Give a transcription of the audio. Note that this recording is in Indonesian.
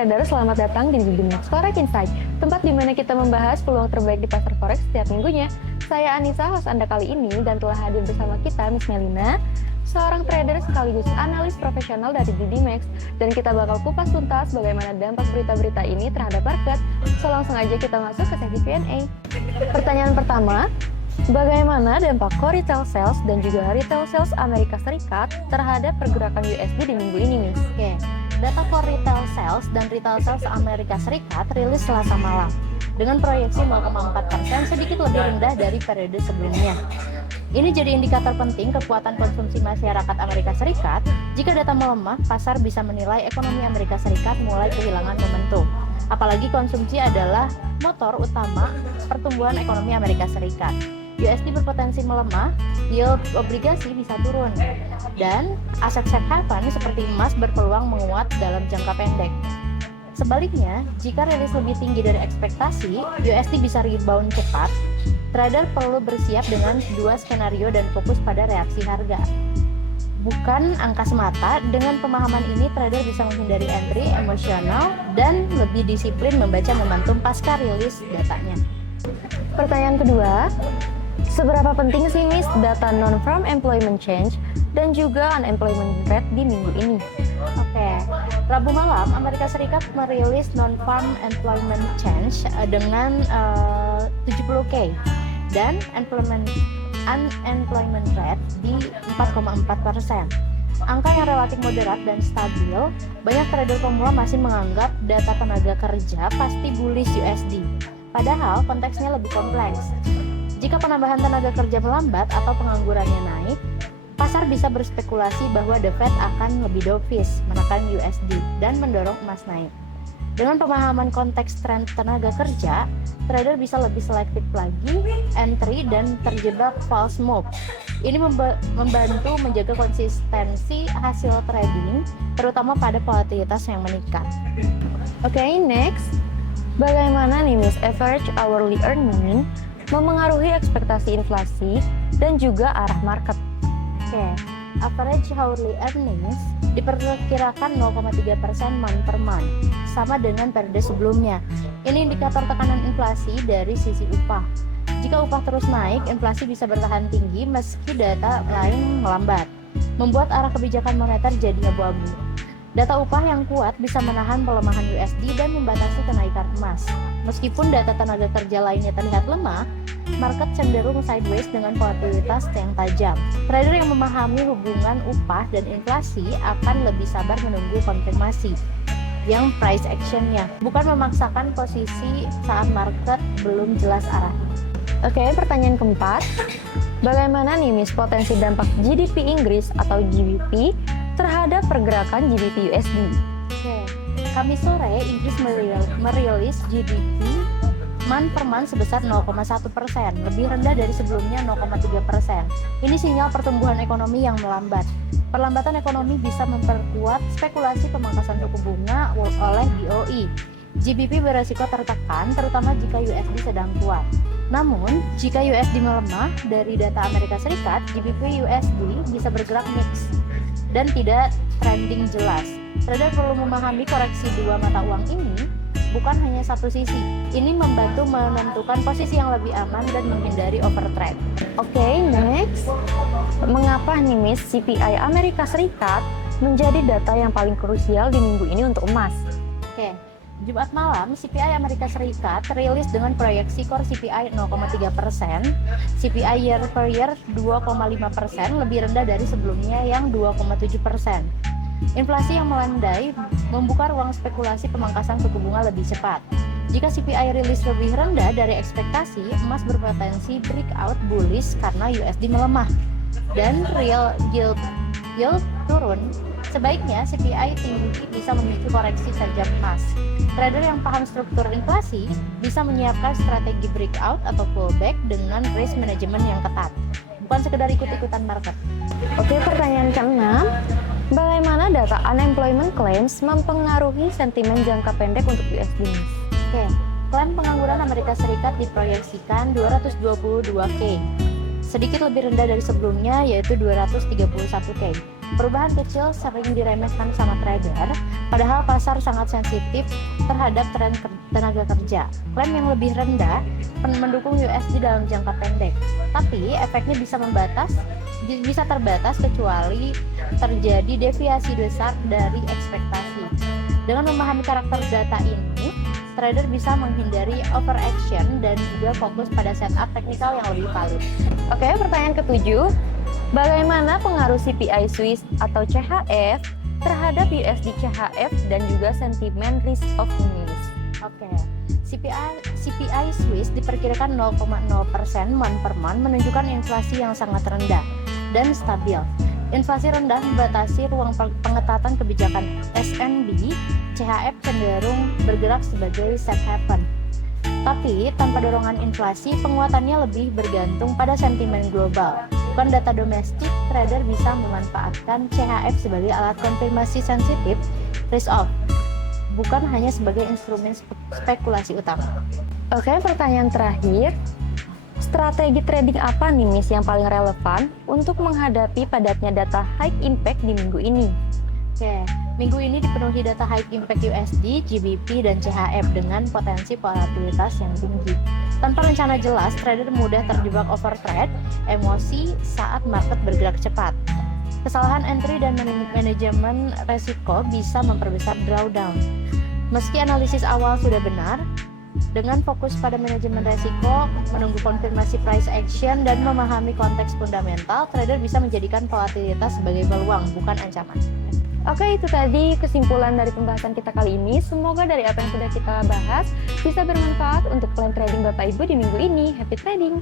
trader, selamat datang di Binex Forex Insight, tempat di mana kita membahas peluang terbaik di pasar forex setiap minggunya. Saya Anissa, host Anda kali ini, dan telah hadir bersama kita Miss Melina, seorang trader sekaligus analis profesional dari Binex, dan kita bakal kupas tuntas bagaimana dampak berita-berita ini terhadap market. So langsung aja kita masuk ke sesi Q&A. Pertanyaan pertama, bagaimana dampak core retail sales dan juga retail sales Amerika Serikat terhadap pergerakan USD di minggu ini, Miss? Oke, data core retail sales dan retail sales Amerika Serikat rilis Selasa malam dengan proyeksi 0,4%, sedikit lebih rendah dari periode sebelumnya. Ini jadi indikator penting kekuatan konsumsi masyarakat Amerika Serikat. Jika data melemah, pasar bisa menilai ekonomi Amerika Serikat mulai kehilangan momentum. Apalagi konsumsi adalah motor utama pertumbuhan ekonomi Amerika Serikat. USD berpotensi melemah, yield obligasi bisa turun, dan aset safe haven seperti emas berpeluang menguat dalam jangka pendek. Sebaliknya, jika rilis lebih tinggi dari ekspektasi, USD bisa rebound cepat. Trader perlu bersiap dengan dua skenario dan fokus pada reaksi harga. Bukan angka semata, dengan pemahaman ini trader bisa menghindari entry emosional dan lebih disiplin membaca momentum pasca rilis datanya. Pertanyaan kedua, seberapa penting sih Miss data non-farm employment change dan juga unemployment rate di minggu ini? Oke, Rabu malam Amerika Serikat merilis non-farm employment change dengan 70K dan unemployment rate di 4,4%. Angka yang relatif moderat dan stabil. Banyak trader pemula masih menganggap data tenaga kerja pasti bullish USD. Padahal konteksnya lebih kompleks. Jika penambahan tenaga kerja melambat atau penganggurannya naik, pasar bisa berspekulasi bahwa The Fed akan lebih dovish menekan USD dan mendorong emas naik. Dengan pemahaman konteks tren tenaga kerja, trader bisa lebih selektif lagi entry dan terjebak false move. Ini membantu menjaga konsistensi hasil trading, terutama pada volatilitas yang meningkat. Oke, next. Bagaimana nih Miss average hourly earning memengaruhi ekspektasi inflasi dan juga arah market? Oke, average hourly earnings diperkirakan 0,3% month per month, sama dengan periode sebelumnya. Ini indikator tekanan inflasi dari sisi upah. Jika upah terus naik, inflasi bisa bertahan tinggi meski data lain melambat, membuat arah kebijakan moneter jadi abu-abu. Data upah yang kuat bisa menahan pelemahan USD dan membatasi kenaikan emas. Meskipun data tenaga kerja lainnya terlihat lemah, market cenderung sideways dengan volatilitas yang tajam. Trader yang memahami hubungan upah dan inflasi akan lebih sabar menunggu konfirmasi yang price action-nya, bukan memaksakan posisi saat market belum jelas arahnya. Oke, pertanyaan keempat. Bagaimana nih Miss potensi dampak GDP Inggris atau GBP terhadap pergerakan GBP USD? Oke, Kamis sore Inggris merilis GDP month per month sebesar 0,1%, lebih rendah dari sebelumnya 0,3%. Ini sinyal pertumbuhan ekonomi yang melambat. Perlambatan ekonomi bisa memperkuat spekulasi pemangkasan suku bunga oleh BOE. GBP beresiko tertekan, terutama jika USD sedang kuat. Namun, jika USD melemah dari data Amerika Serikat, GBP USD bisa bergerak mix dan tidak trending jelas. Trader perlu memahami koreksi dua mata uang ini, bukan hanya satu sisi. Ini membantu menentukan posisi yang lebih aman dan menghindari overtrade. Oke, next. Mengapa nih Miss CPI Amerika Serikat menjadi data yang paling krusial di minggu ini untuk emas? Oke, Jumat malam CPI Amerika Serikat rilis dengan proyeksi core CPI 0,3%, CPI year per year 2,5%, lebih rendah dari sebelumnya yang 2,7%. Inflasi yang melandai membuka ruang spekulasi pemangkasan suku bunga lebih cepat. Jika CPI rilis lebih rendah dari ekspektasi, emas berpotensi breakout bullish karena USD melemah dan real yield turun. Sebaiknya CPI tinggi bisa memicu koreksi tajam emas. Trader yang paham struktur inflasi bisa menyiapkan strategi breakout atau pullback dengan risk management yang ketat, bukan sekedar ikut-ikutan market. Oke, pertanyaan keenam. Bagaimana data unemployment claims mempengaruhi sentimen jangka pendek untuk USD? Oke, klaim pengangguran Amerika Serikat diproyeksikan 222K, sedikit lebih rendah dari sebelumnya yaitu 231K. Perubahan kecil sering diremehkan sama trader, padahal pasar sangat sensitif terhadap tren tenaga kerja. Klaim yang lebih rendah mendukung USD dalam jangka pendek, tapi efeknya bisa terbatas kecuali terjadi deviasi besar dari ekspektasi. Dengan memahami karakter data ini, trader bisa menghindari overaction dan juga fokus pada setup teknikal yang lebih valid. Oke, pertanyaan ketujuh. Bagaimana pengaruh CPI Swiss atau CHF terhadap USD CHF dan juga sentimen risk of news? Oke, CPI Swiss diperkirakan 0,0% month per month, menunjukkan inflasi yang sangat rendah dan stabil. Inflasi rendah membatasi ruang pengetatan kebijakan SNB. CHF cenderung bergerak sebagai safe haven. Tapi tanpa dorongan inflasi, penguatannya lebih bergantung pada sentimen global. Bukan data domestik, trader bisa memanfaatkan CHF sebagai alat konfirmasi sensitif risk off, bukan hanya sebagai instrumen spekulasi utama. Oke, pertanyaan terakhir. Strategi trading apa nih Miss yang paling relevan untuk menghadapi padatnya data high impact di minggu ini? Oke, minggu ini dipenuhi data high impact USD, GBP, dan CHF dengan potensi volatilitas yang tinggi. Tanpa rencana jelas, trader mudah terjebak overtrade, emosi saat market bergerak cepat. Kesalahan entry dan manajemen resiko bisa memperbesar drawdown. Meski analisis awal sudah benar, dengan fokus pada manajemen resiko, menunggu konfirmasi price action, dan memahami konteks fundamental, trader bisa menjadikan volatilitas sebagai peluang, bukan ancaman. Oke, itu tadi kesimpulan dari pembahasan kita kali ini. Semoga dari apa yang sudah kita bahas bisa bermanfaat untuk plan trading Bapak Ibu di minggu ini. Happy trading!